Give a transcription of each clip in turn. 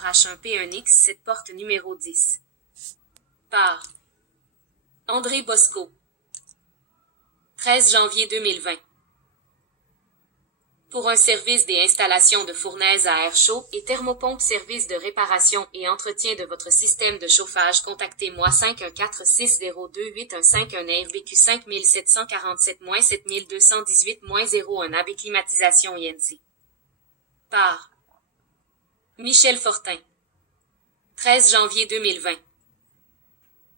Noir H1P1X 7 porte numéro 10. Par André Bosco. 13 janvier 2020. Pour un service des installations de fournaises à air chaud et thermopompe service de réparation et entretien de votre système de chauffage, contactez-moi 514-602-8151 AirBQ 5747-7218-01 AB Climatisation INC. Par Michel Fortin. 13 janvier 2020.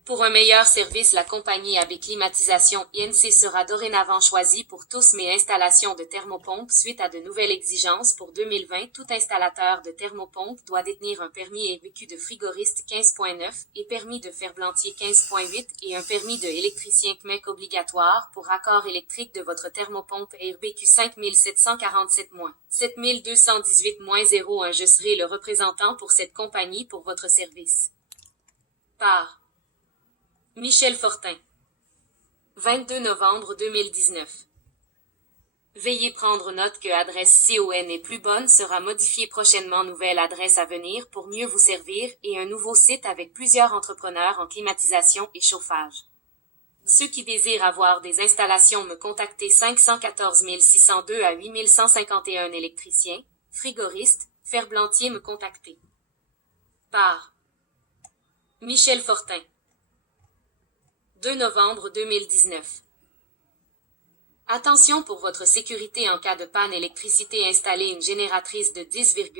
Pour un meilleur service, la compagnie AB Climatisation INC sera dorénavant choisie pour tous mes installations de thermopompe suite à de nouvelles exigences pour 2020. Tout installateur de thermopompe doit détenir un permis AirBQ de frigoriste 15.9 et permis de ferblantier 15.8 et un permis de électricien CMEC obligatoire pour raccord électrique de votre thermopompe AirBQ 5747-7218-01. Je serai le représentant pour cette compagnie pour votre service. Par Michel Fortin. 22 novembre 2019. Veuillez prendre note que adresse CON est plus bonne sera modifiée prochainement. Nouvelle adresse à venir pour mieux vous servir et un nouveau site avec plusieurs entrepreneurs en climatisation et chauffage. Ceux qui désirent avoir des installations me contacter 514 602 à 8151 électricien, frigoriste, ferblantier me contacter. Par Michel Fortin. 2 novembre 2019. Attention, pour votre sécurité en cas de panne électricité, installez une génératrice de 10,000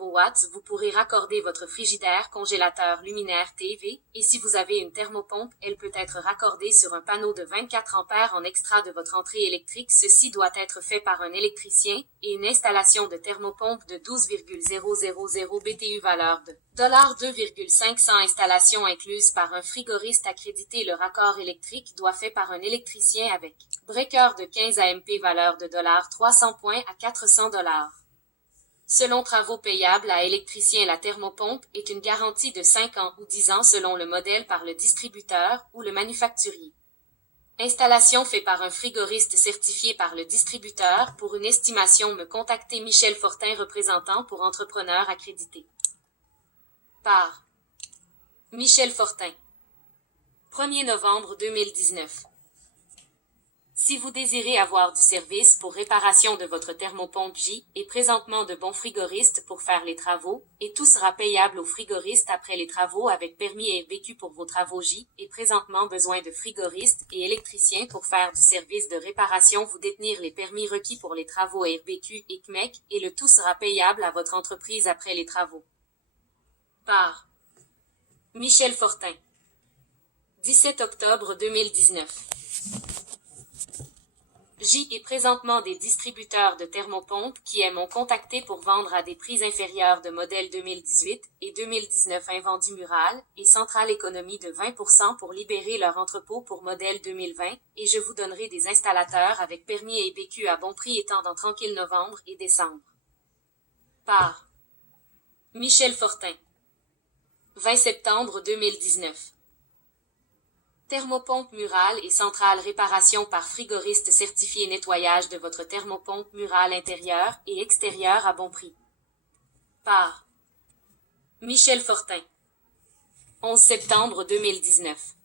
watts. Vous pourrez raccorder votre frigidaire, congélateur, luminaire, TV, et si vous avez une thermopompe, elle peut être raccordée sur un panneau de 24 ampères en extra de votre entrée électrique. Ceci doit être fait par un électricien, et une installation de thermopompe de 12,000 BTU valeur de $2,500 installation incluse par un frigoriste accrédité. Le raccord électrique doit fait par un électricien avec breaker de 15 AMP valeur de $300 à $400. Selon travaux payables à électricien, la thermopompe est une garantie de 5 ans ou 10 ans selon le modèle par le distributeur ou le manufacturier. Installation fait par un frigoriste certifié par le distributeur. Pour une estimation, me contacter Michel Fortin, représentant pour entrepreneurs accrédités. Par Michel Fortin. 1er novembre 2019. Si vous désirez avoir du service pour réparation de votre thermopompe J et présentement de bons frigoristes pour faire les travaux, et tout sera payable au frigoriste après les travaux avec permis AirBQ pour vos travaux J, et présentement besoin de frigoristes et électriciens pour faire du service de réparation, vous détenir les permis requis pour les travaux AirBQ et CMEC, et le tout sera payable à votre entreprise après les travaux. Par Michel Fortin. 17 octobre 2019. J est présentement des distributeurs de thermopompes qui m'ont contacté pour vendre à des prix inférieurs de modèles 2018 et 2019 invendus Mural et Centrale économie de 20% pour libérer leur entrepôt pour modèle 2020 et je vous donnerai des installateurs avec permis et PQ à bon prix étendant tranquille novembre et décembre. Par Michel Fortin. 20 septembre 2019. Thermopompe Mural et Centrale réparation par frigoriste certifié, nettoyage de votre thermopompe Mural intérieur et extérieur à bon prix. Par Michel Fortin. 11 septembre 2019.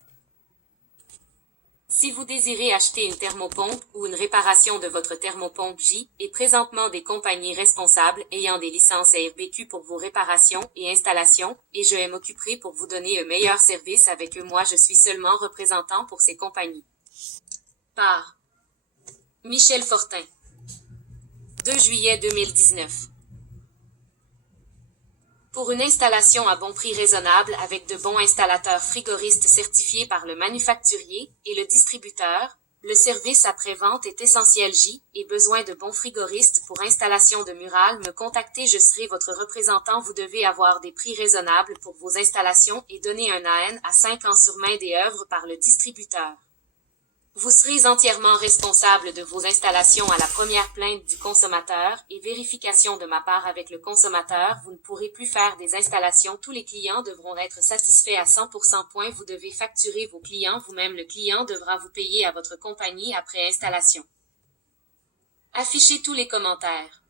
Si vous désirez acheter une thermopompe ou une réparation de votre thermopompe J, et présentement des compagnies responsables ayant des licences AirBQ pour vos réparations et installations, et je m'occuperai pour vous donner un meilleur service avec eux. Moi je suis seulement représentant pour ces compagnies. Par Michel Fortin. 2 juillet 2019. Pour une installation à bon prix raisonnable avec de bons installateurs frigoristes certifiés par le manufacturier et le distributeur, le service après-vente est essentiel. J et besoin de bons frigoristes pour installation de Mural, me contacter, je serai votre représentant. Vous devez avoir des prix raisonnables pour vos installations et donner un AN à 5 ans sur main des œuvres par le distributeur. Vous serez entièrement responsable de vos installations à la première plainte du consommateur et vérification de ma part avec le consommateur. Vous ne pourrez plus faire des installations. Tous les clients devront être satisfaits à 100%. Vous devez facturer vos clients vous-même. Le client devra vous payer à votre compagnie après installation. Affichez tous les commentaires.